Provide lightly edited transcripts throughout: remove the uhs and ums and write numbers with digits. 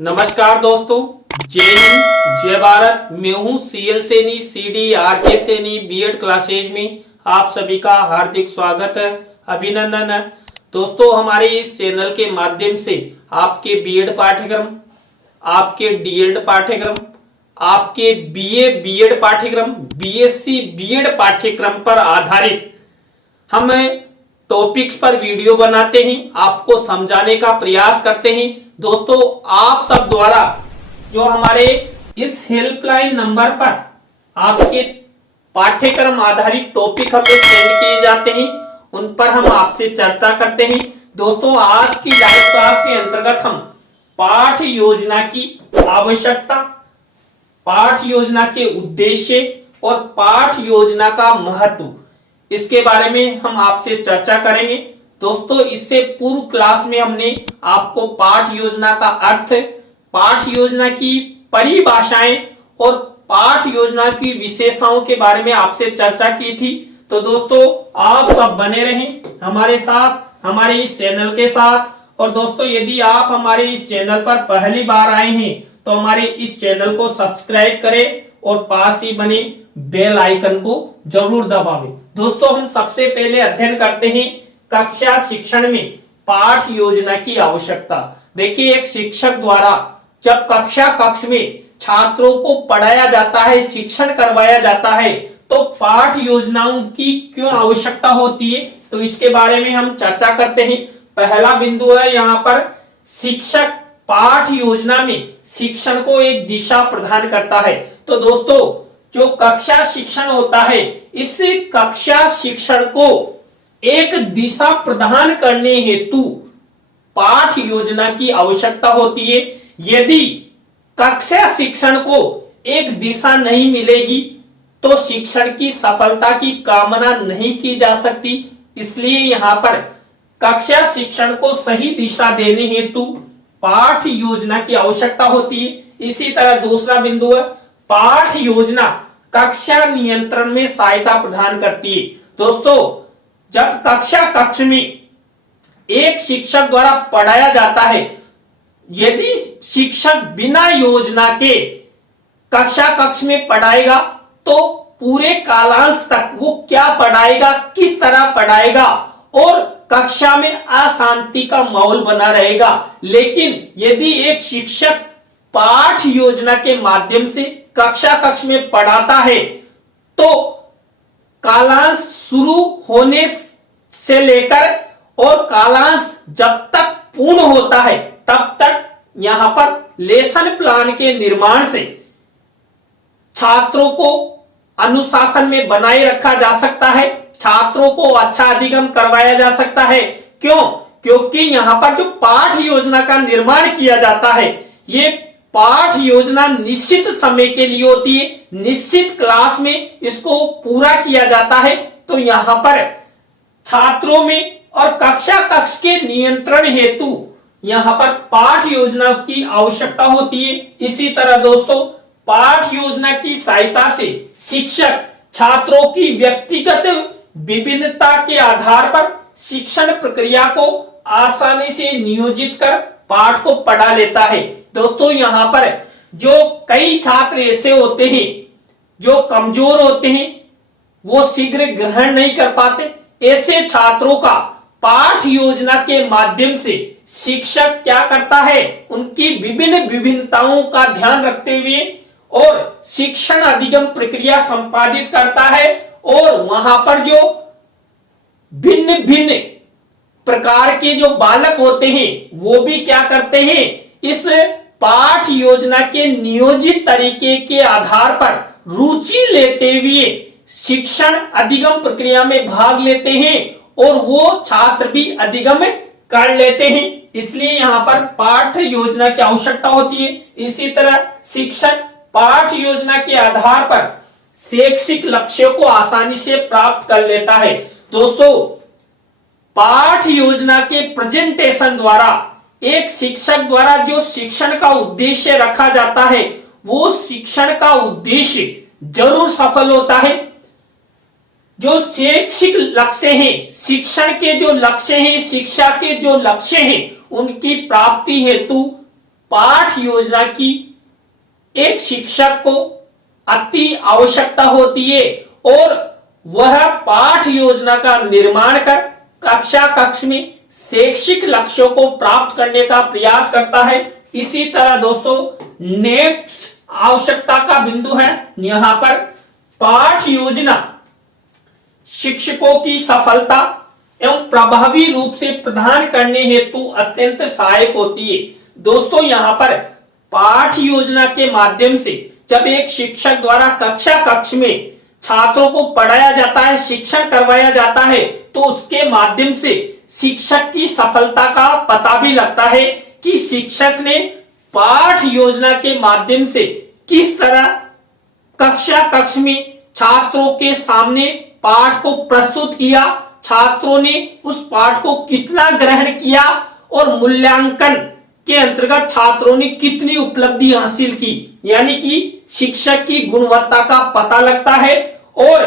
नमस्कार दोस्तों, जय हिंद, जय भारत। मैं हूं CL Saini, CD RK Saini BEd classes में आप सभी का हार्दिक स्वागत है, अभिनंदन है। दोस्तों, हमारे इस चैनल के माध्यम से आपके बीएड पाठ्यक्रम, आपके डीएड पाठ्यक्रम, आपके बीए बीएड पाठ्यक्रम, बीएससी बीएड पाठ्यक्रम पर आधारित हम टॉपिक्स पर वीडियो बनाते हैं, आपको समझाने का प्रयास करते हैं। दोस्तों, आप सब द्वारा जो हमारे इस हेल्पलाइन नंबर पर आपके पाठ्यक्रम आधारित टॉपिक हमें सेंड किए जाते हैं, उन पर हम आपसे चर्चा करते हैं। दोस्तों, आज की लाइव क्लास के अंतर्गत हम पाठ योजना की आवश्यकता, पाठ योजना के उद्देश्य और पाठ योजना का महत्व, इसके बारे में हम आपसे चर्चा करेंगे। दोस्तों, इससे पूर्व क्लास में हमने आपको पाठ योजना का अर्थ, पाठ योजना की परिभाषाएं और पाठ योजना की विशेषताओं के बारे में आपसे चर्चा की थी। तो दोस्तों, आप सब बने रहें हमारे साथ, हमारे इस चैनल के साथ। और दोस्तों, यदि आप हमारे इस चैनल पर पहली बार आए हैं तो हमारे इस चैनल को सब्सक्राइब करें और पास ही बने बेल आइकन को जरूर दबावें। दोस्तों, हम सबसे पहले अध्ययन करते हैं कक्षा शिक्षण में पाठ योजना की आवश्यकता। देखिए, एक शिक्षक द्वारा जब कक्ष में छात्रों को पढ़ाया जाता है, शिक्षण करवाया जाता है, तो पाठ योजनाओं की क्यों आवश्यकता होती है, तो इसके बारे में हम चर्चा करते हैं। पहला बिंदु है यहाँ पर, शिक्षक पाठ योजना में शिक्षण को एक दिशा प्रदान करता है। तो दोस्तों, जो कक्षा शिक्षण होता है, इस कक्षा शिक्षण को एक दिशा प्रदान करने हेतु पाठ योजना की आवश्यकता होती है। यदि कक्षा शिक्षण को एक दिशा नहीं मिलेगी तो शिक्षण की सफलता की कामना नहीं की जा सकती। इसलिए यहाँ पर कक्षा शिक्षण को सही दिशा देने हेतु पाठ योजना की आवश्यकता होती है। इसी तरह दूसरा बिंदु है, पाठ योजना कक्षा नियंत्रण में सहायता प्रदान करती है। दोस्तों, जब कक्ष में एक शिक्षक द्वारा पढ़ाया जाता है, यदि शिक्षक बिना योजना के कक्ष में पढ़ाएगा तो पूरे कालांश तक वो क्या पढ़ाएगा, किस तरह पढ़ाएगा और कक्षा में अशांति का माहौल बना रहेगा। लेकिन यदि एक शिक्षक पाठ योजना के माध्यम से कक्ष में पढ़ाता है तो कालांश शुरू होने से लेकर और कालांश जब तक पूर्ण होता है तब तक यहां पर लेसन प्लान के निर्माण से छात्रों को अनुशासन में बनाए रखा जा सकता है, छात्रों को अच्छा अधिगम करवाया जा सकता है। क्यों? क्योंकि यहां पर जो पाठ योजना का निर्माण किया जाता है, ये पाठ योजना निश्चित समय के लिए होती है, निश्चित क्लास में इसको पूरा किया जाता है। तो यहां पर छात्रों में और कक्ष के नियंत्रण हेतु यहां पर पाठ योजना की आवश्यकता होती है। इसी तरह दोस्तों, पाठ योजना की सहायता से शिक्षक छात्रों की व्यक्तिगत विभिन्नता के आधार पर शिक्षण प्रक्रिया को आसानी से नियोजित कर पाठ को पढ़ा लेता है। दोस्तों, यहाँ पर जो कई छात्र ऐसे होते हैं जो कमजोर होते हैं, वो शीघ्र ग्रहण नहीं कर पाते, ऐसे छात्रों का पाठ योजना के माध्यम से शिक्षक क्या करता है, उनकी विभिन्न विभिन्नताओं का ध्यान रखते हुए और शिक्षण अधिगम प्रक्रिया संपादित करता है। और वहां पर जो भिन्न भिन्न प्रकार के जो बालक होते हैं वो भी क्या करते हैं, इस पाठ योजना के नियोजित तरीके के आधार पर रुचि लेते हुए शिक्षण अधिगम प्रक्रिया में भाग लेते हैं और वो छात्र भी अधिगम कर लेते हैं। इसलिए यहाँ पर पाठ योजना की आवश्यकता होती है। इसी तरह शिक्षक पाठ योजना के आधार पर शैक्षिक लक्ष्यों को आसानी से प्राप्त कर लेता है। दोस्तों, पाठ योजना के प्रेजेंटेशन द्वारा एक शिक्षक द्वारा जो शिक्षण का उद्देश्य रखा जाता है, वो शिक्षण का उद्देश्य जरूर सफल होता है। जो शैक्षिक लक्ष्य हैं, शिक्षण के जो लक्ष्य हैं, शिक्षा के जो लक्ष्य हैं, उनकी प्राप्ति हेतु पाठ योजना की एक शिक्षक को अति आवश्यकता होती है और वह पाठ योजना का निर्माण कर कक्षा कक्ष में शैक्षिक लक्ष्यों को प्राप्त करने का प्रयास करता है। इसी तरह दोस्तों नेक्स्ट आवश्यकता का बिंदु है यहां पर पाठ योजना शिक्षकों की सफलता एवं प्रभावी रूप से प्रदान करने हेतु अत्यंत सहायक होती है। दोस्तों यहां पर पाठ योजना के माध्यम से जब एक शिक्षक द्वारा कक्षा कक्ष में छात्रों को पढ़ाया जाता है, शिक्षण करवाया जाता है, तो उसके माध्यम से शिक्षक की सफलता का पता भी लगता है कि शिक्षक ने पाठ योजना के माध्यम से किस तरह कक्षा कक्ष में छात्रों के सामने पाठ को प्रस्तुत किया, छात्रों ने उस पाठ को कितना ग्रहण किया और मूल्यांकन के अंतर्गत छात्रों ने कितनी उपलब्धि हासिल की। यानी कि शिक्षक की गुणवत्ता का पता लगता है और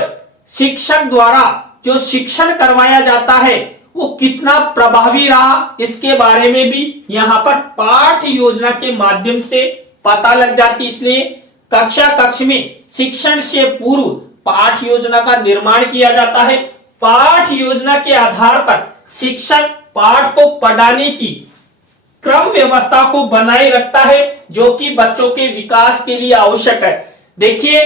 शिक्षक द्वारा जो शिक्षण करवाया जाता है वो कितना प्रभावी रहा, इसके बारे में भी यहाँ पर पाठ योजना के माध्यम से पता लग जाती। इसलिए कक्षा कक्ष में शिक्षण से पूर्व पाठ योजना का निर्माण किया जाता है। पाठ योजना के आधार पर शिक्षक पाठ को पढ़ाने की क्रम व्यवस्था को बनाए रखता है जो कि बच्चों के विकास के लिए आवश्यक है। देखिए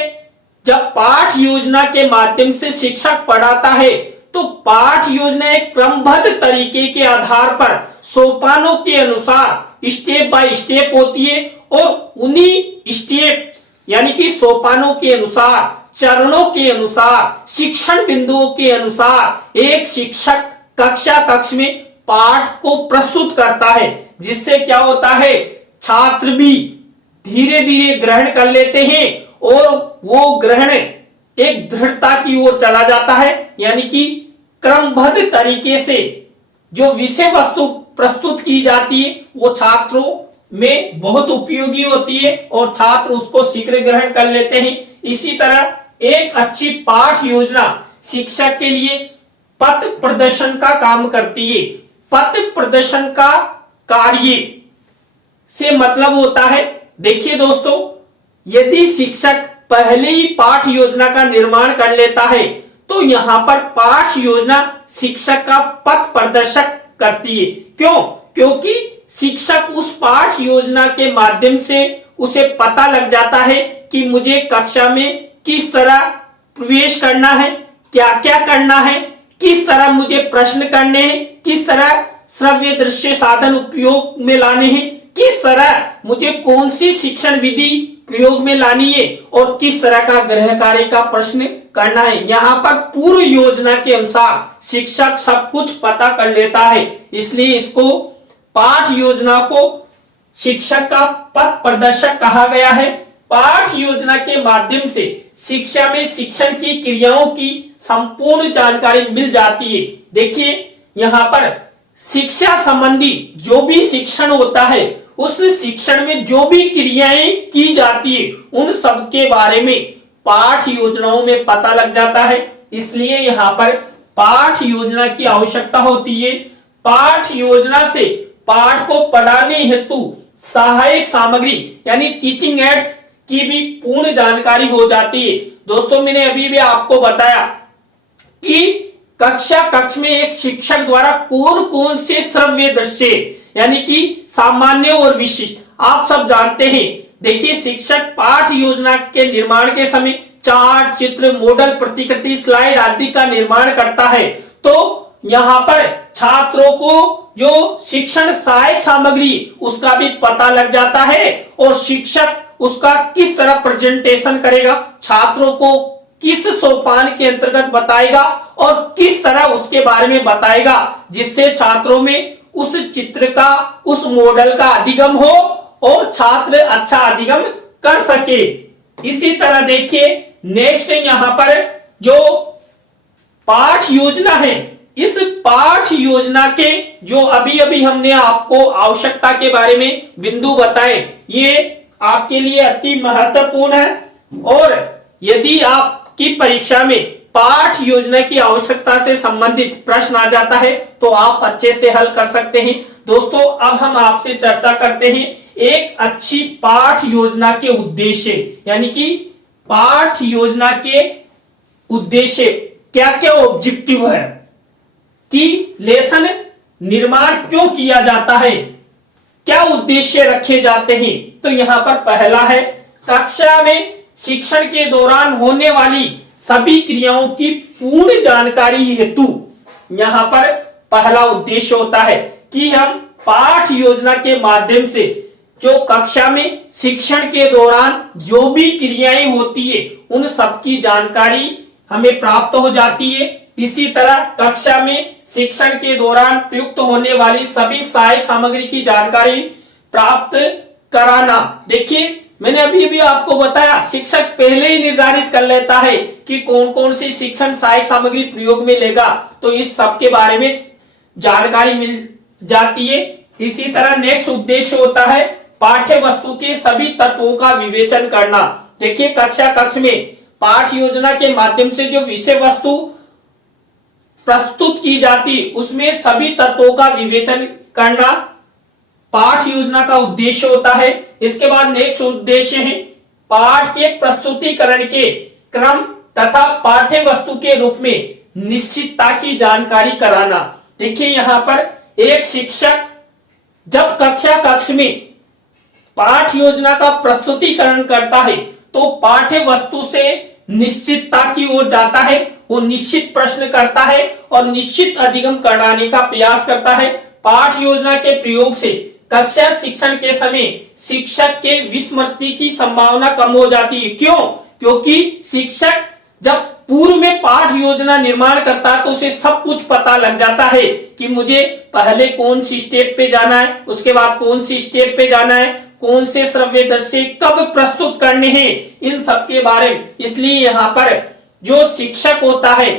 जब पाठ योजना के माध्यम से शिक्षक पढ़ाता है तो पाठ योजना एक क्रमबद्ध तरीके के आधार पर सोपानों के अनुसार स्टेप बाय स्टेप होती है और उन्हीं स्टेप यानी कि सोपानों के अनुसार, चरणों के अनुसार, शिक्षण बिंदुओं के अनुसार एक शिक्षक कक्षा कक्ष में पाठ को प्रस्तुत करता है, जिससे क्या होता है छात्र भी धीरे धीरे ग्रहण कर लेते हैं और वो ग्रहण एक दृढ़ता की ओर चला जाता है। यानी कि क्रमबद्ध तरीके से जो विषय वस्तु प्रस्तुत की जाती है वो छात्रों में बहुत उपयोगी होती है और छात्र उसको शीघ्र ग्रहण कर लेते हैं। इसी तरह एक अच्छी पाठ योजना शिक्षक के लिए पथ प्रदर्शन का काम करती है। पथ प्रदर्शन का कार्य से मतलब होता है, देखिए दोस्तों, यदि शिक्षक पहले ही पाठ योजना का निर्माण कर लेता है तो यहाँ पर पाठ योजना शिक्षक का पथ प्रदर्शक करती है। क्यों? क्योंकि शिक्षक उस पाठ योजना के माध्यम से उसे पता लग जाता है कि मुझे कक्षा में किस तरह प्रवेश करना है, क्या क्या करना है, किस तरह मुझे प्रश्न करने हैं, किस तरह श्रव्य दृश्य साधन उपयोग में लाने हैं, किस तरह मुझे कौन सी शिक्षण विधि प्रयोग में लानी है और किस तरह का गृह कार्य का प्रश्न करना है। यहाँ पर पूर्व योजना के अनुसार शिक्षक सब कुछ पता कर लेता है, इसलिए इसको पाठ योजना को शिक्षक का पथ प्रदर्शक कहा गया है। पाठ योजना के माध्यम से शिक्षा में शिक्षण की क्रियाओं की संपूर्ण जानकारी मिल जाती है। देखिए यहाँ पर शिक्षा संबंधी जो भी शिक्षण होता है उस शिक्षण में जो भी क्रियाएं की जाती है उन सब के बारे में पाठ योजनाओं में पता लग जाता है। इसलिए यहाँ पर पाठ योजना की आवश्यकता होती है। पाठ योजना से पाठ को पढ़ाने हेतु सहायक सामग्री यानी टीचिंग एड्स की भी पूर्ण जानकारी हो जाती है। दोस्तों मैंने अभी भी आपको बताया कि कक्षा कक्ष में एक शिक्षक द्वारा कौन कौन से श्रव्य दृश्य यानी कि सामान्य और विशिष्ट आप सब जानते हैं। देखिए शिक्षक पाठ योजना के निर्माण के समय चार्ट, चित्र, मॉडल, प्रतिकृति, स्लाइड आदि का निर्माण करता है। तो यहाँ पर छात्रों को जो शिक्षण सहायक सामग्री उसका भी पता लग जाता है और शिक्षक उसका किस तरह प्रेजेंटेशन करेगा, छात्रों को किस सोपान के अंतर्गत बताएगा और किस तरह उसके बारे में बताएगा, जिससे छात्रों में उस चित्र का, उस मॉडल का अधिगम हो और छात्र अच्छा अधिगम कर सके। इसी तरह देखिए नेक्स्ट यहाँ पर जो पाठ योजना है, इस पाठ योजना के जो अभी अभी हमने आपको आवश्यकता के बारे में बिंदु बताए, ये आपके लिए अति महत्वपूर्ण है और यदि आपकी परीक्षा में पाठ योजना की आवश्यकता से संबंधित प्रश्न आ जाता है तो आप अच्छे से हल कर सकते हैं। दोस्तों अब हम आपसे चर्चा करते हैं एक अच्छी पाठ योजना के उद्देश्य, यानी कि पाठ योजना के उद्देश्य क्या क्या ऑब्जेक्टिव है कि लेसन निर्माण क्यों किया जाता है, क्या उद्देश्य रखे जाते हैं। तो यहां पर पहला है, कक्षा में शिक्षण के दौरान होने वाली सभी क्रियाओं की पूर्ण जानकारी हेतु यहां पर पहला उद्देश्य होता है कि हम पाठ योजना के माध्यम से जो कक्षा में शिक्षण के दौरान जो भी क्रियाएं होती है उन सबकी जानकारी हमें प्राप्त हो जाती है। इसी तरह कक्षा में शिक्षण के दौरान प्रयुक्त होने वाली सभी सहायक सामग्री की जानकारी प्राप्त कराना। देखिए मैंने अभी आपको बताया, शिक्षक पहले ही निर्धारित कर लेता है कि कौन कौन सी शिक्षण सहायक सामग्री प्रयोग में लेगा, तो इस सब के बारे में जानकारी मिल जाती है। इसी तरह नेक्स्ट उद्देश्य होता है पाठ्य वस्तु के सभी तत्वों का विवेचन करना। देखिए कक्षा कक्ष में पाठ योजना के माध्यम से जो विषय वस्तु प्रस्तुत की जाती उसमें सभी तत्वों का विवेचन करना पाठ योजना का उद्देश्य होता है। इसके बाद नेक्स्ट उद्देश्य है पाठ के प्रस्तुतिकरण के क्रम तथा पाठ्य वस्तु के रूप में निश्चितता की जानकारी कराना। देखिए यहां पर एक शिक्षक जब कक्षा कक्ष में पाठ योजना का प्रस्तुतिकरण करता है तो पाठ्य वस्तु से निश्चितता की ओर जाता है, वो निश्चित प्रश्न करता है और निश्चित अधिगम कराने का प्रयास करता है। पाठ योजना के प्रयोग से कक्षा शिक्षण के समय शिक्षक के विस्मृति की संभावना कम हो जाती है। क्यों? क्योंकि शिक्षक जब पूर्व में पाठ योजना निर्माण करता है तो उसे सब कुछ पता लग जाता है कि मुझे पहले कौन सी स्टेप पे जाना है, उसके बाद कौन सी स्टेप पे जाना है, कौन से श्रव्य दृश्य कब प्रस्तुत करने हैं, इन सब के बारे में। इसलिए यहाँ पर जो शिक्षक होता है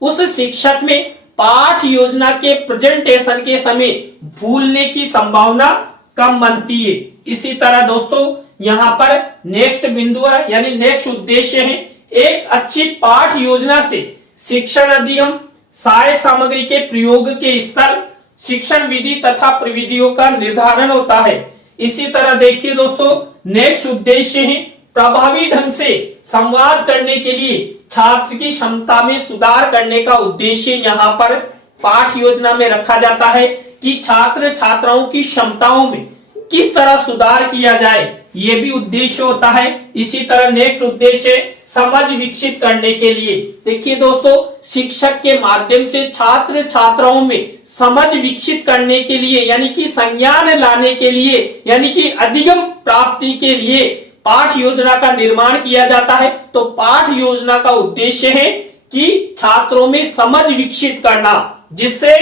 उस शिक्षक में पाठ योजना के प्रेजेंटेशन के समय भूलने की संभावना कम बनती है। इसी तरह दोस्तों यहाँ पर नेक्स्ट बिंदु है, यानी नेक्स्ट उद्देश्य है एक अच्छी पाठ योजना से शिक्षण अधिगम सहायक सामग्री के प्रयोग के स्थल शिक्षण विधि तथा प्रविधियों का निर्धारण होता है। इसी तरह देखिए दोस्तों नेक्स्ट उद्देश्य है प्रभावी ढंग से संवाद करने के लिए छात्र की क्षमता में सुधार करने का उद्देश्य यहाँ पर पाठ योजना में रखा जाता है कि छात्र छात्राओं की क्षमताओं में किस तरह सुधार किया जाए, ये भी उद्देश्य होता है। इसी तरह नेक्स्ट उद्देश्य समझ विकसित करने के लिए। देखिए दोस्तों शिक्षक के माध्यम से छात्र छात्राओं में समझ विकसित करने के लिए, यानी कि संज्ञान लाने के लिए, यानी कि अधिगम प्राप्ति के लिए पाठ योजना का निर्माण किया जाता है। तो पाठ योजना का उद्देश्य है कि छात्रों में समझ विकसित करना जिससे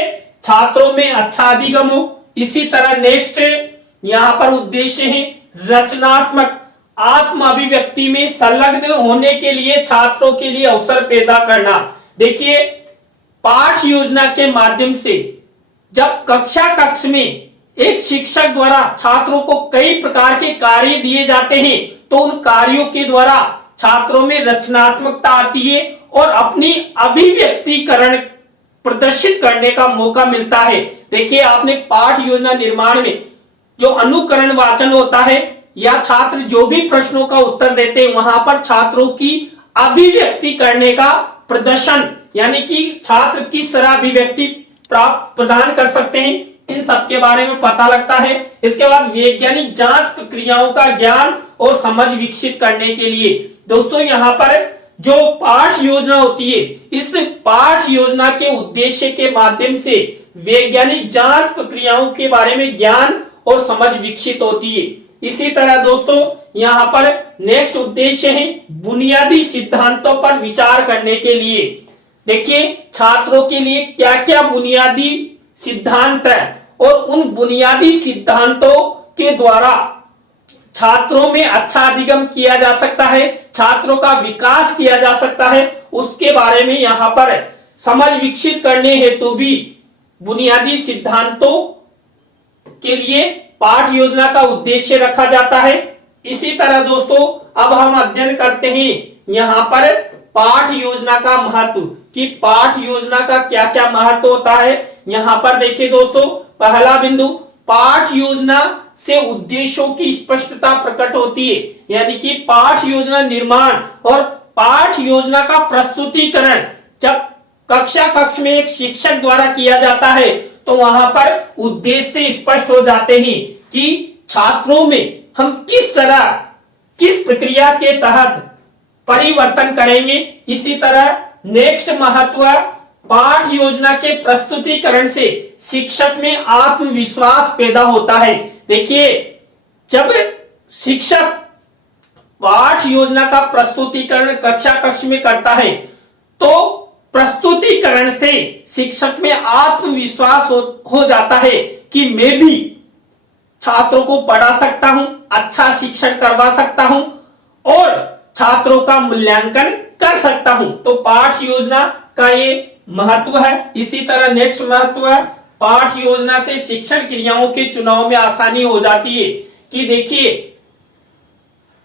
छात्रों में अच्छा अधिगम हो। इसी तरह नेक्स्ट यहाँ पर उद्देश्य है रचनात्मक आत्म अभिव्यक्ति में संलग्न होने के लिए छात्रों के लिए अवसर पैदा करना। देखिए पाठ योजना के माध्यम से जब कक्षा कक्ष में एक शिक्षक द्वारा छात्रों को कई प्रकार के कार्य दिए जाते हैं तो उन कार्यों के द्वारा छात्रों में रचनात्मकता आती है और अपनी अभिव्यक्तिकरण प्रदर्शित करने का मौका मिलता है। देखिए आपने पाठ योजना निर्माण में जो अनुकरण वाचन होता है या छात्र जो भी प्रश्नों का उत्तर देते हैं वहां पर छात्रों की अभिव्यक्ति करने का प्रदर्शन, यानी कि छात्र किस तरह अभिव्यक्ति प्रदान कर सकते हैं, इन सब के बारे में पता लगता है। इसके बाद वैज्ञानिक जांच प्रक्रियाओं का ज्ञान और समझ विकसित करने के लिए दोस्तों यहाँ पर जो पाठ योजना होती है इस पाठ योजना के उद्देश्य के माध्यम से वैज्ञानिक जांच प्रक्रियाओं के बारे में ज्ञान और समझ विकसित होती है। इसी तरह दोस्तों यहाँ पर नेक्स्ट उद्देश्य है बुनियादी सिद्धांतों पर विचार करने के लिए। देखिए छात्रों के लिए क्या क्या बुनियादी सिद्धांत है और उन बुनियादी सिद्धांतों के द्वारा छात्रों में अच्छा अधिगम किया जा सकता है, छात्रों का विकास किया जा सकता है, उसके बारे में यहाँ पर समझ विकसित करने हेतु भी बुनियादी सिद्धांतों के लिए पाठ योजना का उद्देश्य रखा जाता है। इसी तरह दोस्तों अब हम अध्ययन करते हैं यहाँ पर पाठ योजना का महत्व कि पाठ योजना का क्या क्या महत्व होता है। यहाँ पर देखिए दोस्तों पहला बिंदु पाठ योजना से उद्देश्यों की स्पष्टता प्रकट होती है। यानी कि पाठ योजना निर्माण और पाठ योजना का प्रस्तुतिकरण जब कक्षा कक्ष में एक शिक्षक द्वारा किया जाता है तो वहां पर उद्देश्य स्पष्ट हो जाते हैं कि छात्रों में हम किस तरह किस प्रक्रिया के तहत परिवर्तन करेंगे। इसी तरह नेक्स्ट महत्व, पाठ योजना के प्रस्तुतिकरण से शिक्षक में आत्मविश्वास पैदा होता है। देखिए, जब शिक्षक पाठ योजना का प्रस्तुतिकरण कक्षा कक्ष में करता है तो प्रस्तुतिकरण से शिक्षक में आत्मविश्वास हो जाता है कि मैं भी छात्रों को पढ़ा सकता हूं, अच्छा शिक्षण करवा सकता हूं और छात्रों का मूल्यांकन कर सकता हूं। तो पाठ योजना का ये महत्व है। इसी तरह नेक्स्ट महत्व है, पाठ योजना से शिक्षण क्रियाओं के चुनाव में आसानी हो जाती है। कि देखिए,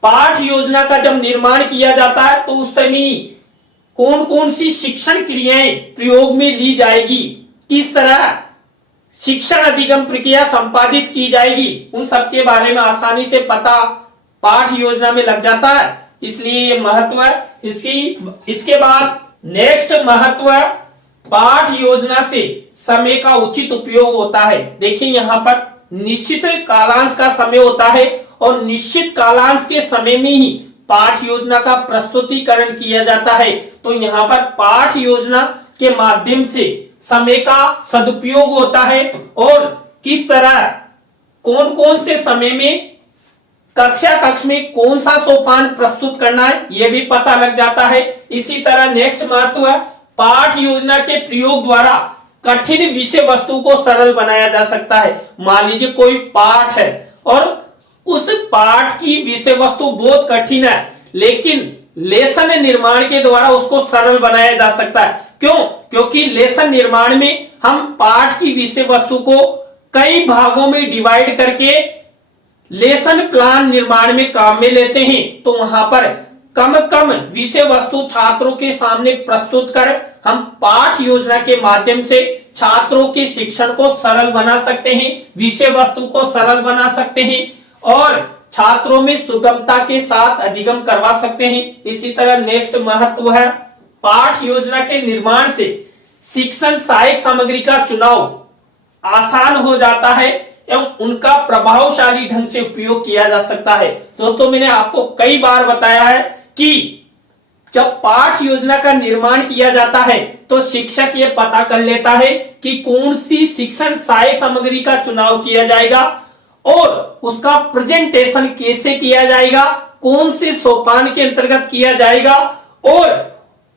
पाठ योजना का जब निर्माण किया जाता है तो उस समय कौन कौन सी शिक्षण क्रियाएं प्रयोग में ली जाएगी, किस तरह शिक्षण अधिगम प्रक्रिया संपादित की जाएगी, उन सब के बारे में आसानी से पता पाठ योजना में लग जाता है। इसलिए ये महत्व है। इसके बाद नेक्स्ट महत्व है, पाठ योजना से समय का उचित उपयोग होता है। देखिए, यहाँ पर निश्चित कालांश का समय होता है और निश्चित कालांश के समय में ही पाठ योजना का प्रस्तुतिकरण किया जाता है। तो यहाँ पर पाठ योजना के माध्यम से समय का सदुपयोग होता है और किस तरह कौन कौन से समय में कक्षा कक्ष में कौन सा सोपान प्रस्तुत करना है यह भी पता लग जाता है। इसी तरह नेक्स्ट महत्व है, पाठ योजना के प्रयोग द्वारा कठिन विषय वस्तु को सरल बनाया जा सकता है। मान लीजिए कोई पाठ है और उस पाठ की विषय वस्तु बहुत कठिन है, लेकिन लेसन निर्माण के द्वारा उसको सरल बनाया जा सकता है। क्यों? क्योंकि लेसन निर्माण में हम पाठ की विषय वस्तु को कई भागों में डिवाइड करके लेसन प्लान निर्माण में काम में लेते हैं। तो वहां पर कम विषय वस्तु छात्रों के सामने प्रस्तुत कर हम पाठ योजना के माध्यम से छात्रों के शिक्षण को सरल बना सकते हैं, विषय वस्तु को सरल बना सकते हैं और छात्रों में सुगमता के साथ अधिगम करवा सकते हैं। इसी तरह नेक्स्ट महत्व है, पाठ योजना के निर्माण से शिक्षण सहायक सामग्री का चुनाव आसान हो जाता है एवं उनका प्रभावशाली ढंग से उपयोग किया जा सकता है। दोस्तों, मैंने आपको कई बार बताया है कि जब पाठ योजना का निर्माण किया जाता है तो शिक्षक ये पता कर लेता है कि कौन सी शिक्षण सहायक सामग्री का चुनाव किया जाएगा और उसका प्रेजेंटेशन कैसे किया जाएगा, कौन से सोपान के अंतर्गत किया जाएगा और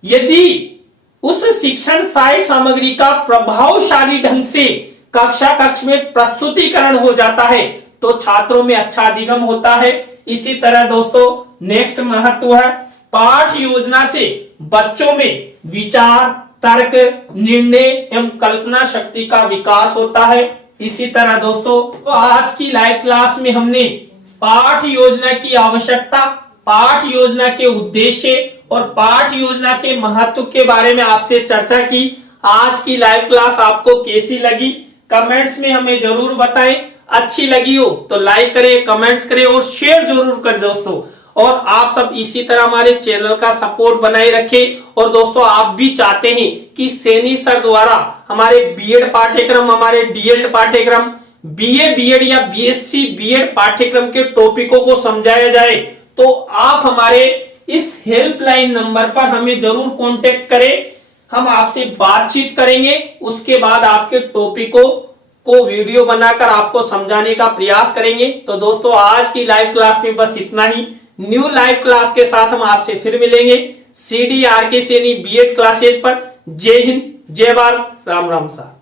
यदि उस शिक्षण सहायक सामग्री का प्रभावशाली ढंग से कक्षा कक्ष में प्रस्तुतिकरण हो जाता है तो छात्रों में अच्छा अधिगम होता है। इसी तरह दोस्तों नेक्स्ट महत्व है, पाठ योजना से बच्चों में विचार, तर्क, निर्णय एवं कल्पना शक्ति का विकास होता है। इसी तरह दोस्तों, तो आज की लाइव क्लास में हमने पाठ योजना की आवश्यकता, पाठ योजना के उद्देश्य और पाठ योजना के महत्व के बारे में आपसे चर्चा की। आज की लाइव क्लास आपको कैसी लगी कमेंट्स में हमें जरूर बताएं। अच्छी लगी हो तो लाइक करें, कमेंट्स करें और शेयर जरूर करें दोस्तों। और आप सब इसी तरह हमारे चैनल का सपोर्ट बनाए रखें। और दोस्तों, आप भी चाहते हैं कि सैनी सर द्वारा हमारे बीएड पाठ्यक्रम, हमारे डीएड पाठ्यक्रम, बीए बीएड या बीएससी बीएड पाठ्यक्रम के टॉपिकों को समझाया जाए तो आप हमारे इस हेल्पलाइन नंबर पर हमें जरूर कांटेक्ट करें। हम आपसे बातचीत करेंगे, उसके बाद आपके टॉपिकों को वीडियो बनाकर आपको समझाने का प्रयास करेंगे। तो दोस्तों, आज की लाइव क्लास में बस इतना ही। न्यू लाइव क्लास के साथ हम आपसे फिर मिलेंगे CDRK सैनी बीएड क्लासेज पर। जय हिंद, जय भारत, राम राम साहब।